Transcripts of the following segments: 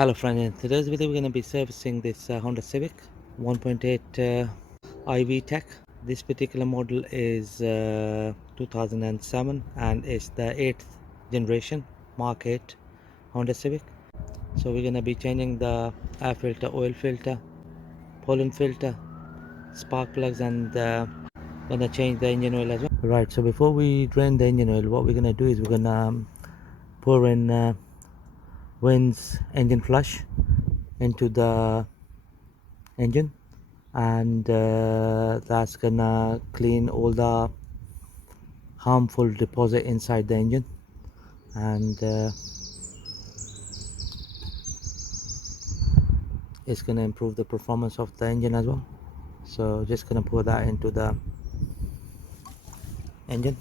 Hello friends, in today's video we're going to be servicing this Honda Civic 1.8 IV Tech. This particular model is 2007 and it's the 8th generation Mark 8 Honda Civic. So we're going to be changing the air filter, oil filter, pollen filter, spark plugs, and going to change the engine oil as well. Right, so before we drain the engine oil, what we're going to do is we're going to pour in Wins engine flush into the engine, and that's gonna clean all the harmful deposit inside the engine, and it's gonna improve the performance of the engine as well. So just gonna pour that into the engine.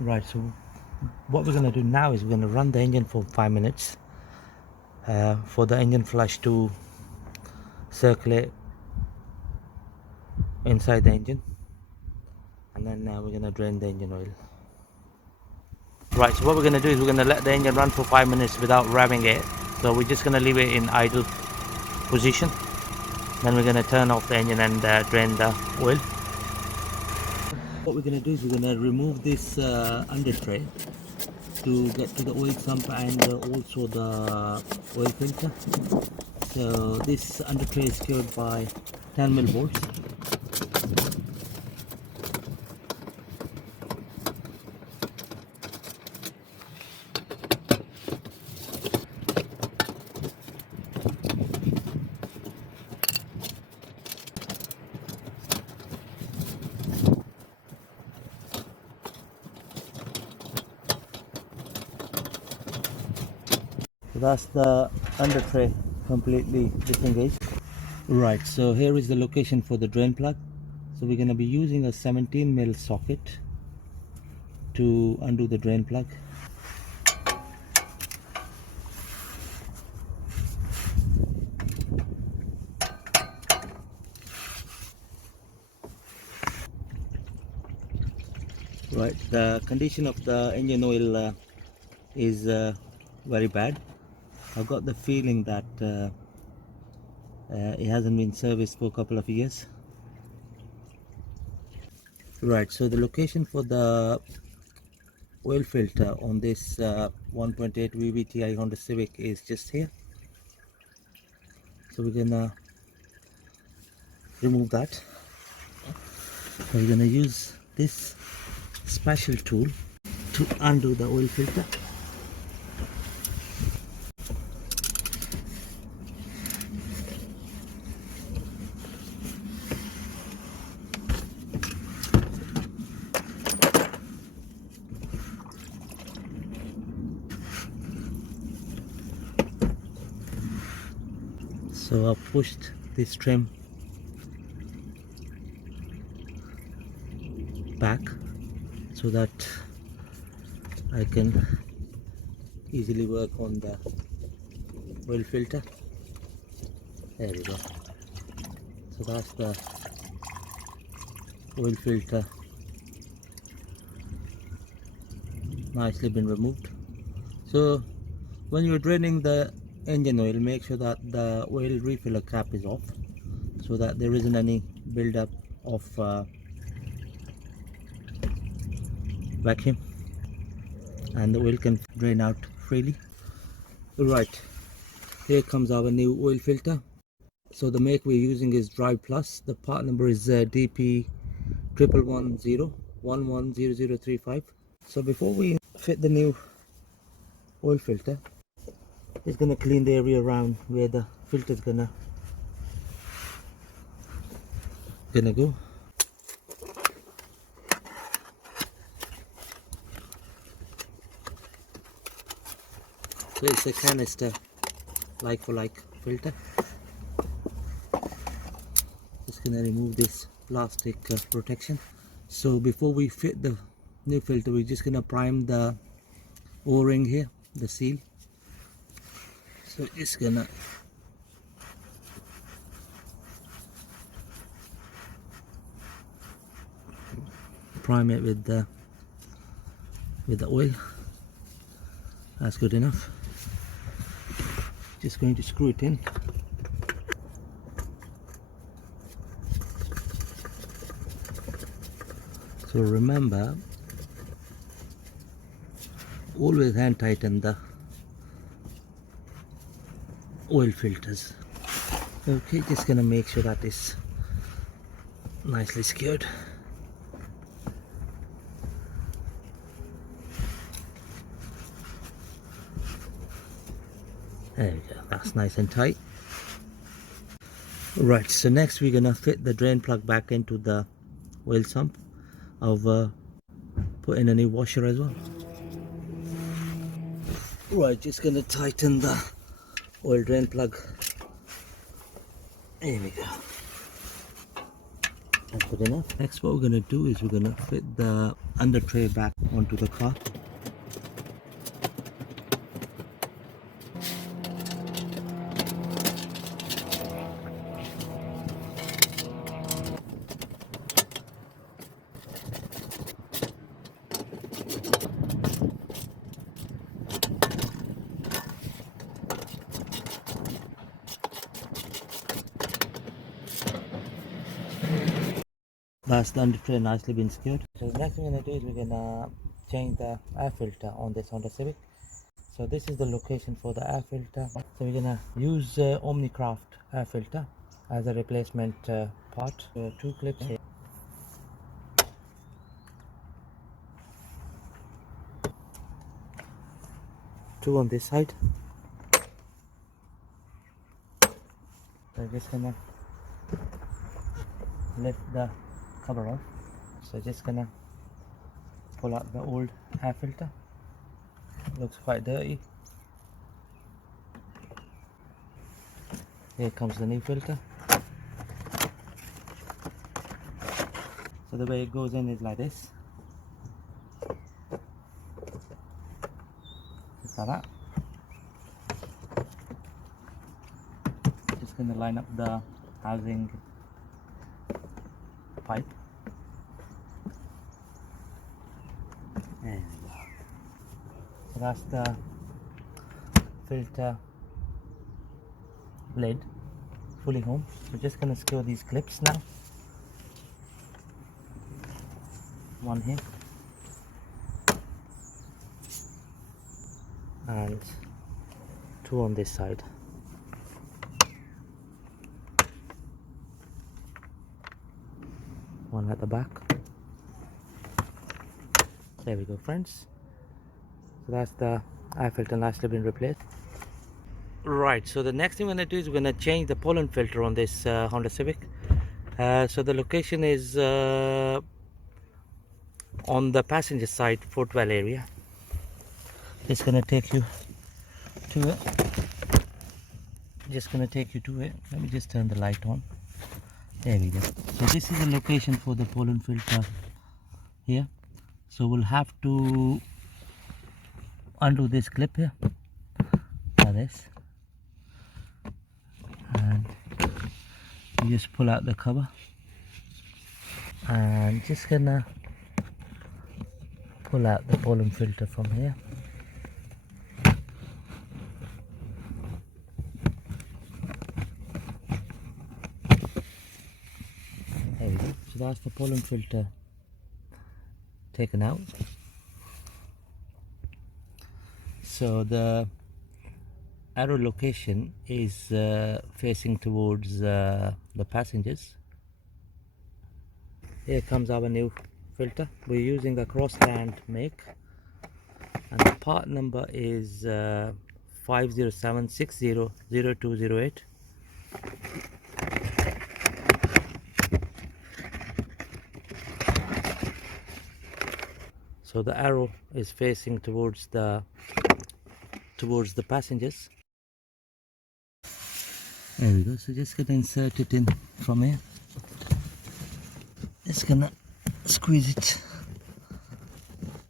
Right, so what we're going to do now is we're going to run the engine for 5 minutes for the engine flush to circulate inside the engine, and then we're going to drain the engine oil. Right, so what we're going to do is we're going to let the engine run for 5 minutes without revving it. So we're just going to leave it in idle position. Then we're going to turn off the engine and drain the oil. What we're going to do is we're going to remove this under tray to get to the oil sump and also the oil filter. So this under tray is secured by 10mm bolts. So that's the under tray completely disengaged. Right, so here is the location for the drain plug. So we're going to be using a 17mm socket to undo the drain plug. Right, the condition of the engine oil is very bad. I've got the feeling that it hasn't been serviced for a couple of years. Right, so the location for the oil filter on this 1.8 VVTi Honda Civic is just here. So we're gonna remove that. So we're gonna use this special tool to undo the oil filter. So I've pushed this trim back so that I can easily work on the oil filter. There we go. So that's the oil filter nicely been removed. So when you're draining the engine oil, make sure that the oil refiller cap is off so that there isn't any buildup of vacuum and the oil can drain out freely. Right, here comes our new oil filter. So the make we're using is Drive Plus. The part number is DP 1110110035. So before we fit the new oil filter, it's gonna clean the area around where the filter is gonna go. So it's a canister like for like filter. Just gonna remove this plastic protection. So before we fit the new filter, we're just gonna prime the O-ring here, the seal. So just gonna prime it with the oil. That's good enough. Just going to screw it in. So remember, always hand tighten the oil filters. Okay, just gonna make sure that is nicely secured. There we go, that's nice and tight. Right, so next we're gonna fit the drain plug back into the oil sump. I've put in a new washer as well. Right, just gonna tighten the oil drain plug. There we go. That's good enough. Next, what we're gonna do is we're gonna fit the under tray back onto the car. That's the under tray nicely been secured. So the next thing we're gonna do is we're gonna change the air filter on this Honda Civic. So this is the location for the air filter. So we're gonna use Omnicraft air filter as a replacement part. So 2 clips here. 2 on this side. So just gonna lift the cover off. So just gonna pull out the old air filter. Looks quite dirty. Here comes the new filter. So the way it goes in is like this. Just like that. Just gonna line up the housing pipe. There we go. So that's the filter lid fully home. We're just gonna secure these clips now. One here and 2 on this side. One at the back. There we go, friends. So that's the air filter nicely been replaced. Right, so the next thing we're going to do is we're going to change the pollen filter on this Honda Civic. So the location is on the passenger side footwell area. Just going to take you to it. Just going to take you to it. Let me just turn the light on. There we go. So this is the location for the pollen filter here. So we'll have to undo this clip here, like this, and you just pull out the cover, and just gonna pull out the pollen filter from here. There we go. So that's the pollen filter taken out. So the arrow location is facing towards the passengers. Here comes our new filter. We're using a Crossland make, and the part number is 507600208. So the arrow is facing towards the towards the passengers. There we go. So just gonna insert it in from here. Just gonna squeeze it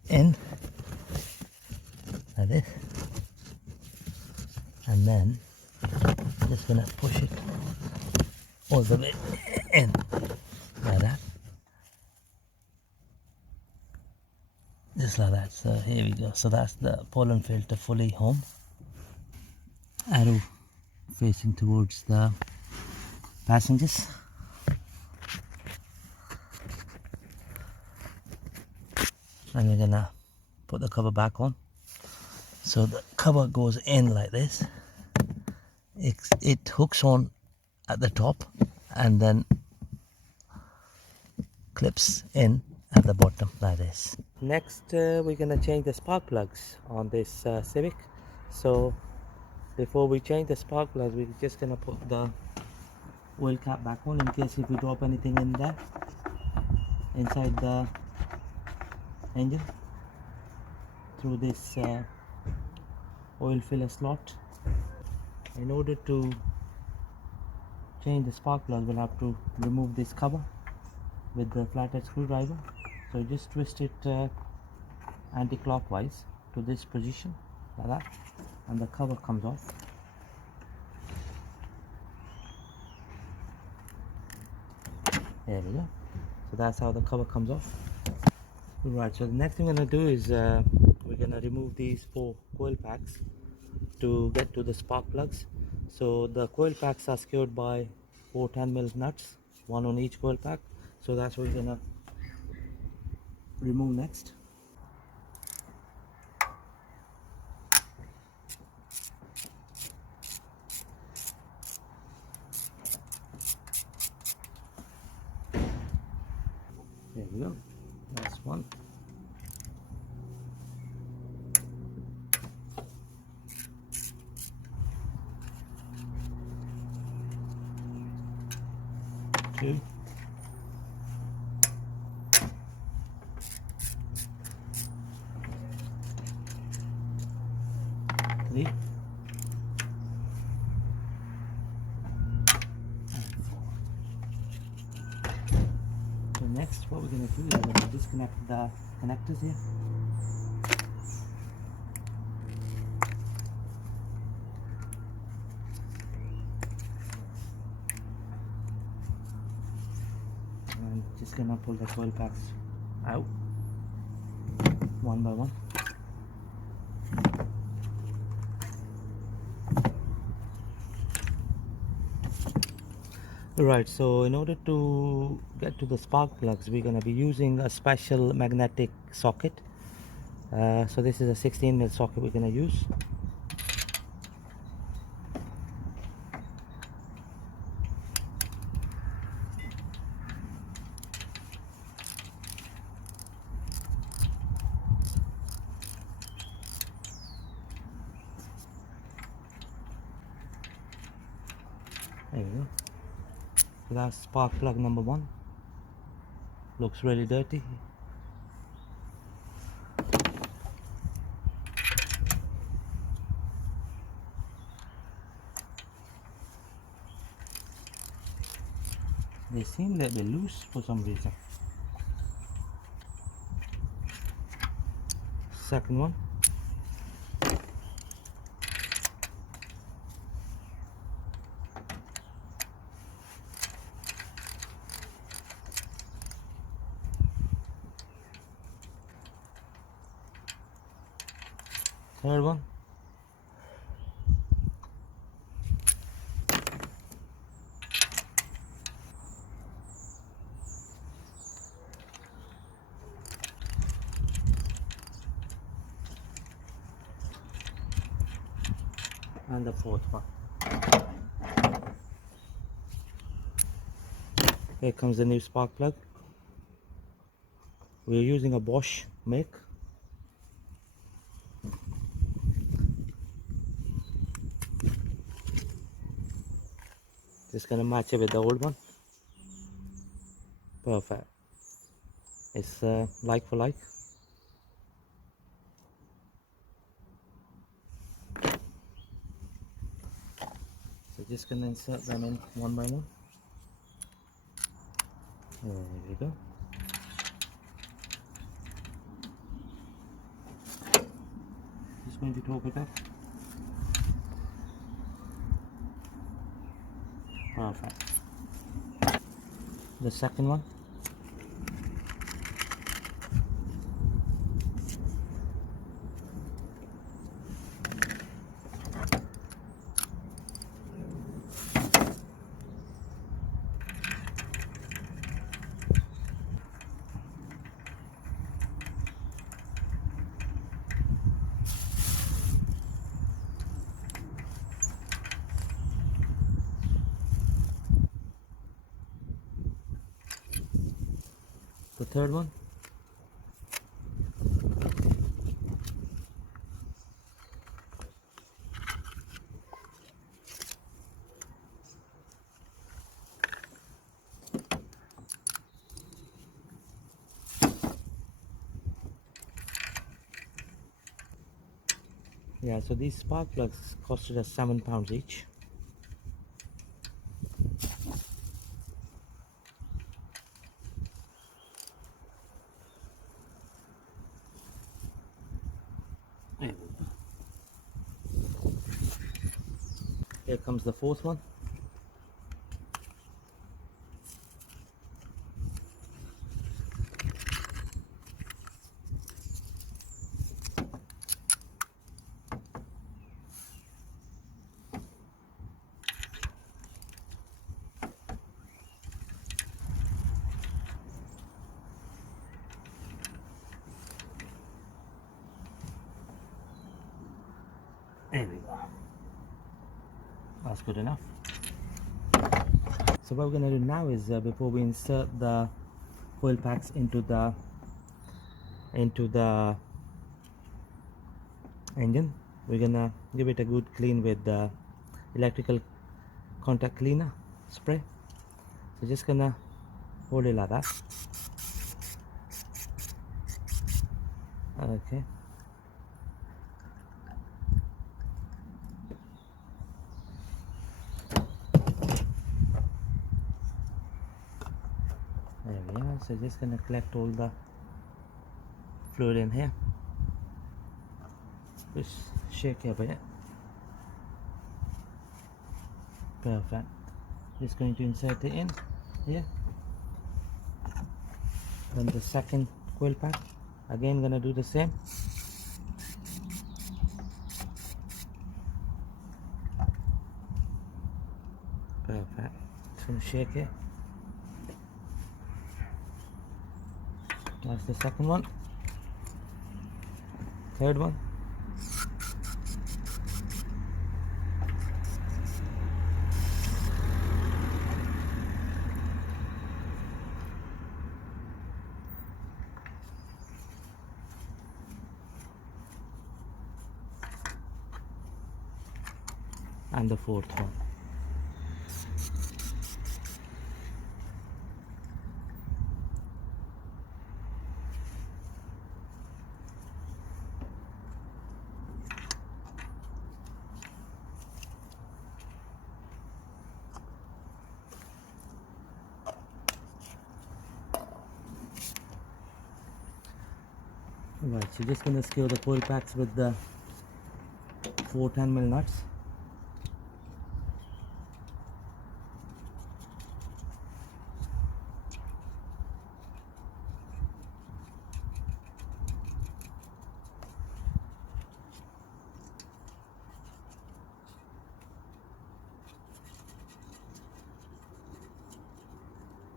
in like this, and then just gonna push it all the way in like that, just like that. So here we go. So that's the pollen filter fully home. Arrow facing towards the passengers. And we're gonna put the cover back on. So the cover goes in like this. It hooks on at the top and then clips in at the bottom like this. Next we're gonna change the spark plugs on this Civic. So before we change the spark plugs, we're just gonna put the oil cap back on in case if we drop anything in there inside the engine through this oil filler slot. In order to change the spark plug, we'll have to remove this cover with the flathead screwdriver. So just twist it anti-clockwise to this position like that, and the cover comes off. There we go. So that's how the cover comes off. Right, so the next thing we're going to do is we're going to remove these 4 coil packs to get to the spark plugs. So the coil packs are secured by 4 10mm nuts, 1 on each coil pack. So that's what we're going to remove next. There we go. That's one. Two. Three. And 4. So next what we're going to do is we're going to disconnect the connectors here. And just going to pull the coil packs out one by one. Right, so in order to get to the spark plugs, we're going to be using a special magnetic socket. So this is a 16mm socket we're going to use. There we go. So that's spark plug number 1. Looks really dirty. They seem a little bit loose for some reason. Second one. Third one. And the fourth one. Here comes the new spark plug. We're using a Bosch make. Just gonna match it with the old one. Perfect. It's like for like. just gonna insert them in one by one. There we go. Just going to torque it up. Perfect. The second one. The third one. Yeah, so these spark plugs costed us £7 each. Here comes the fourth one. There we go. That's good enough. So what we're going to do now is before we insert the coil packs into the engine, we're gonna give it a good clean with the electrical contact cleaner spray. So just gonna hold it like that. Okay. There we are. So just gonna collect all the fluid in here. Just shake it a bit. Perfect. Just going to insert it in here. Then the second coil pack. Again gonna do the same. Perfect. Just gonna shake it. That's the second one. Third one. And the fourth one. Right, so just gonna secure the coil packs with the 4 10mm nuts.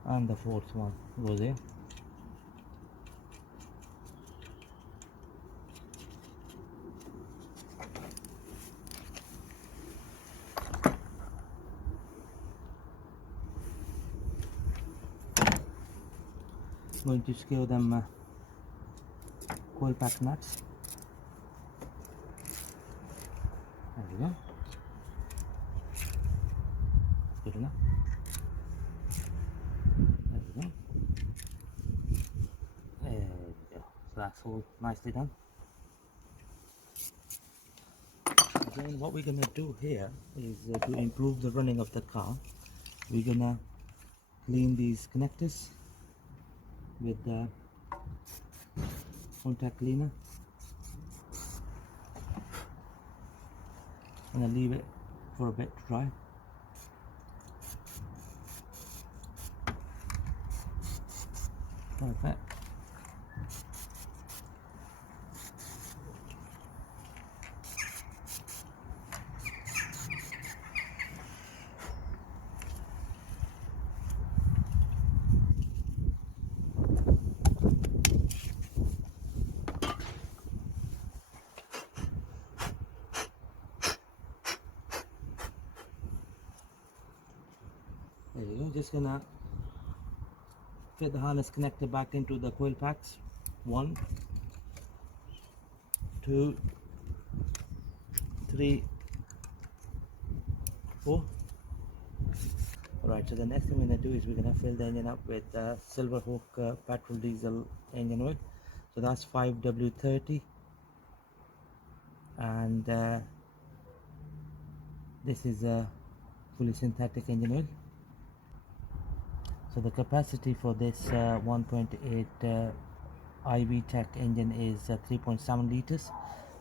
And the fourth one goes in. Going to screw them coil pack nuts. There we go. Good enough. There we go. There we go. So that's all nicely done. Then what we're gonna do here is to improve the running of the car, we're gonna clean these connectors with the contact cleaner. I'm gonna leave it for a bit to dry. Perfect. There you go. Just gonna fit the harness connector back into the coil packs. 1, 2, 3, 4. Alright, so the next thing we're gonna do is we're gonna fill the engine up with Silverhawk petrol diesel engine oil. So that's 5W30, and this is a fully synthetic engine oil. So the capacity for this 1.8 IV Tech engine is 3.7 liters.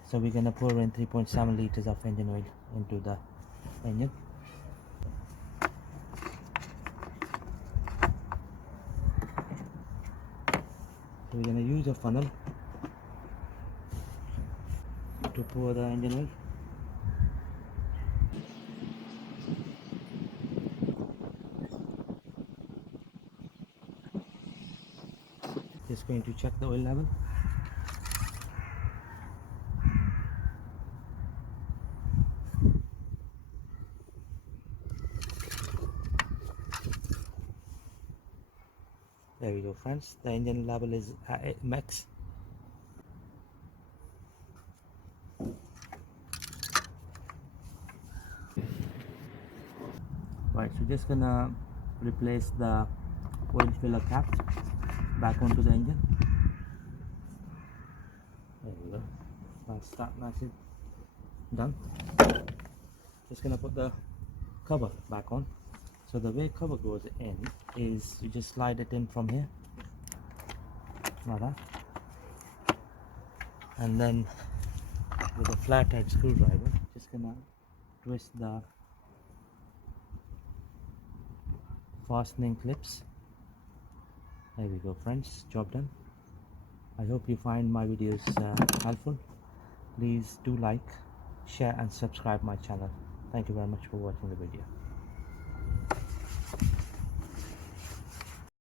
So we're gonna pour in 3.7 liters of engine oil into the engine. So we're gonna use a funnel to pour the engine oil. Just going to check the oil level. There we go, friends. The engine level is at max. Right, so just gonna replace the oil filler caps back onto the engine. There we go. That's it. Done. Just gonna put the cover back on. So the way cover goes in is you just slide it in from here, like that, and then with a flathead screwdriver, just gonna twist the fastening clips. There we go, friends. Job done. I hope you find my videos helpful. Please do like, share and subscribe my channel. Thank you very much for watching the video.